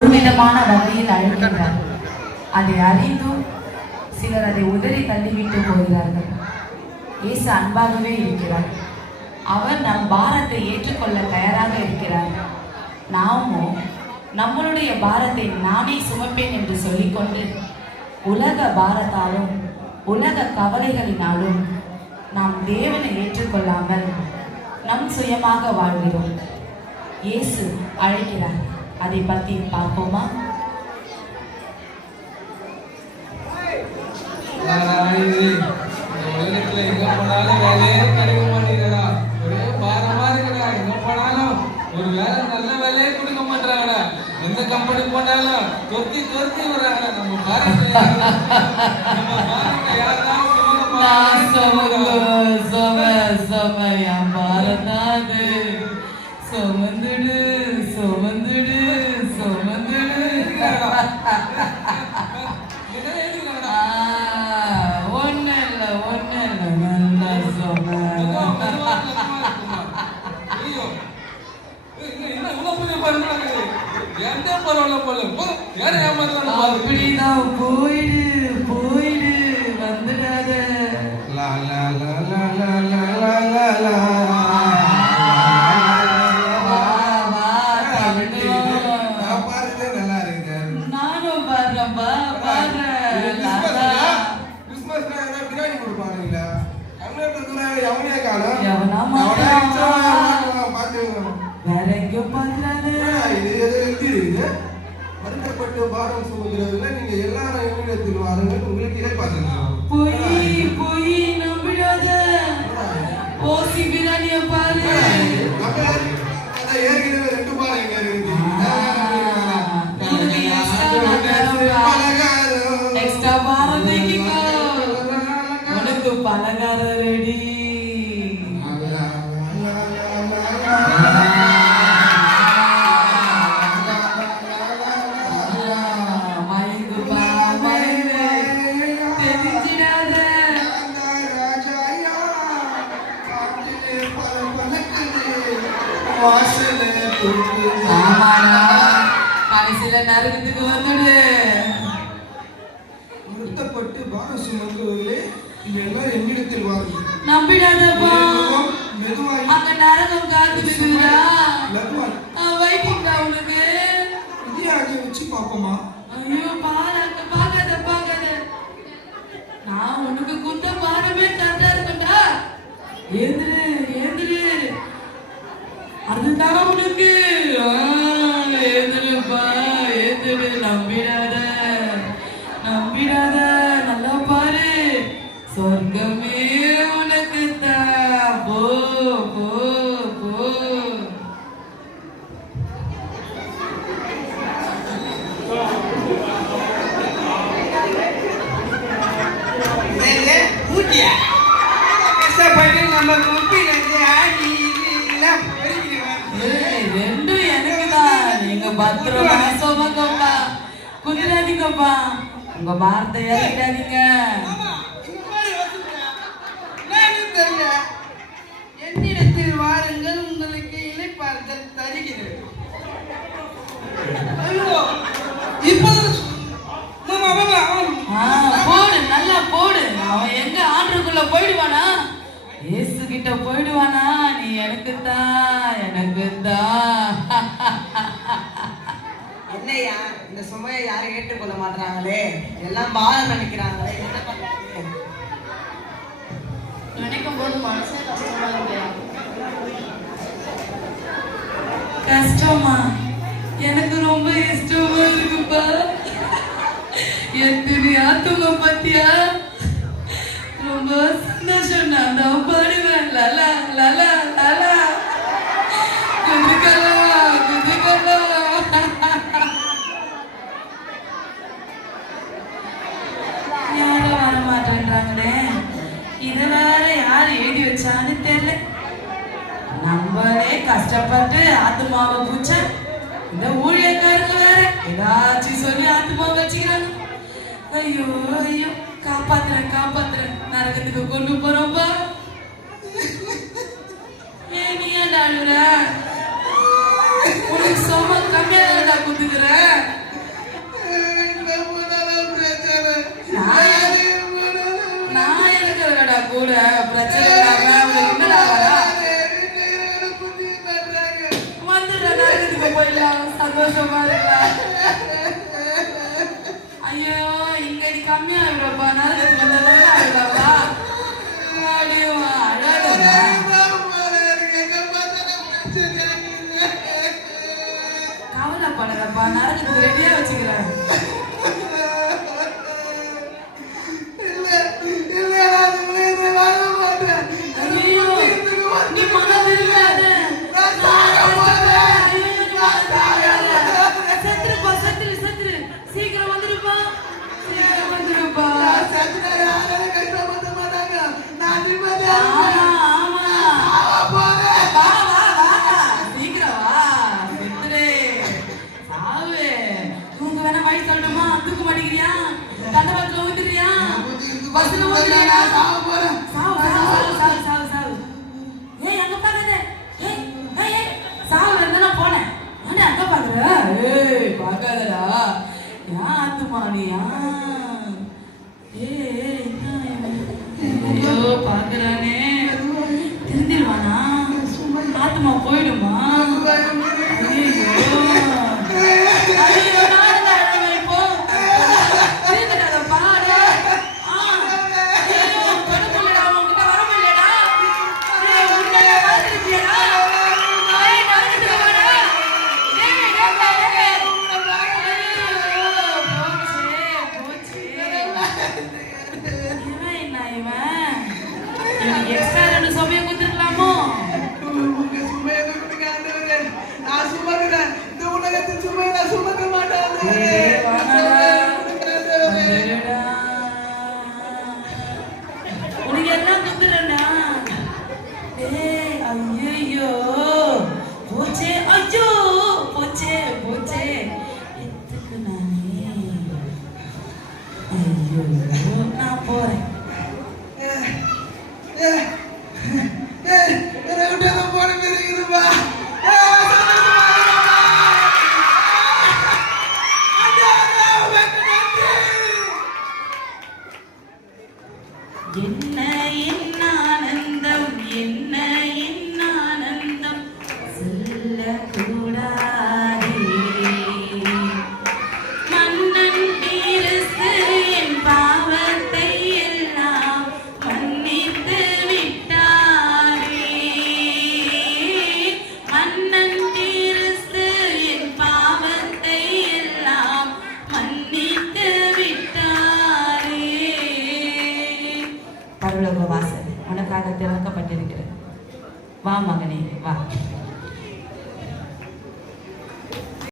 ஒருவிதமான வகையில் அழைக்கின்றார். அதை அறிந்தும் சிலர் அதை உதறி தள்ளிவிட்டு போகிறார்கள். இயேசு அன்பாகவே இருக்கிறார். அவர் நம் பாரத்தை ஏற்றுக்கொள்ள தயாராக இருக்கிறார். நாமோ நம்மளுடைய பாரத்தை நானே சுமப்பேன் என்று சொல்லிக்கொண்டு உலக பாரத்தாலும் உலக கவலைகளினாலும் நாம் தேவனை ஏற்றுக்கொள்ளாமல் நம் சுயமாக வாழ்கிறோம். இயேசு அழைக்கிறார். அதை பற்றி பார்ப்போமா உலகத்துல எங்க போனாலும் வேலையே கிடைக்க மாட்டேங்குதுடா. ஒரே பாரமா இருக்குடா. எங்க போனாலும் ஒரு வேலை நல்ல வேலையே கொடுக்க மாட்றாங்கடா. எந்த கம்பெனி போனாலும் தொத்தி தொத்தி வர்றாங்கடா. நம்ம பாரத்தை யாரு- நம்ம அப்படிதான் போயிடு போயிடு. எவனே காணும். எவனா பார்த்து வேற எங்கேயோ பாக்குறேன் நரகத்துக்கு வந்துடு வருத்தப்பட்டு பானசு மருத்துவர்களே இவையெல்லாம் என்னிடத்தில் வாங்கி நம்பிடாதப்பா. மெதுவாய் அங்க நரகம் காத்து விடுதா வைப்புண்டா வச்சு பார்ப்போமா? ஐயோ வந்துருவா சுமங்கப்பா குதிராதீங்கப்பா உங்க வார்த்தை இறக்கிடாதீங்க என்னிடத்தில் வாருங்கள் உங்களுக்கு இழைப்பார்கள் தருகிறது. போடு நல்லா போடு. அவன் எங்க ஆண்டுக்குள்ள போயிடுவானா? இயேசு கிட்ட போயிடுவானா? நீ எனக்கு தான் எனக்கு தான் இந்த சுமையை யாரும் ஏற்றுக்கொள்ள மாட்டாங்களே எல்லாம் பாரம் நினைக்கிறாங்களே? பேசுறான்னு தெரியல நம்மளே கஷ்டப்பட்டு ஆத்மாவை பூச்ச இந்த ஊழியக்காரங்க வேற ஏதாச்சும் சொல்லி ஆத்மா வச்சுக்கிறாங்க. ஐயோ ஐயோ காப்பாத்துறேன் காப்பாத்துறேன். நரகத்துக்கு கொண்டு போறோம்பா ஏ நீ ஏன்டா அழுற உனக்கு சோம கம்மியா தான்டா குத்துக்கிற? நான் இருக்கிற கூட பிரச்சனை சந்தோஷமா இருக்கலாம் ஐயோ இங்க நீ கம்மியா இருக்கா நல்லா கவலைப்படாதப்பா நான் ரெடியா வச்சுக்கிறேன். ஏய் பார்க்காதடா. ஏன் ஆத்துமா நீ ஏ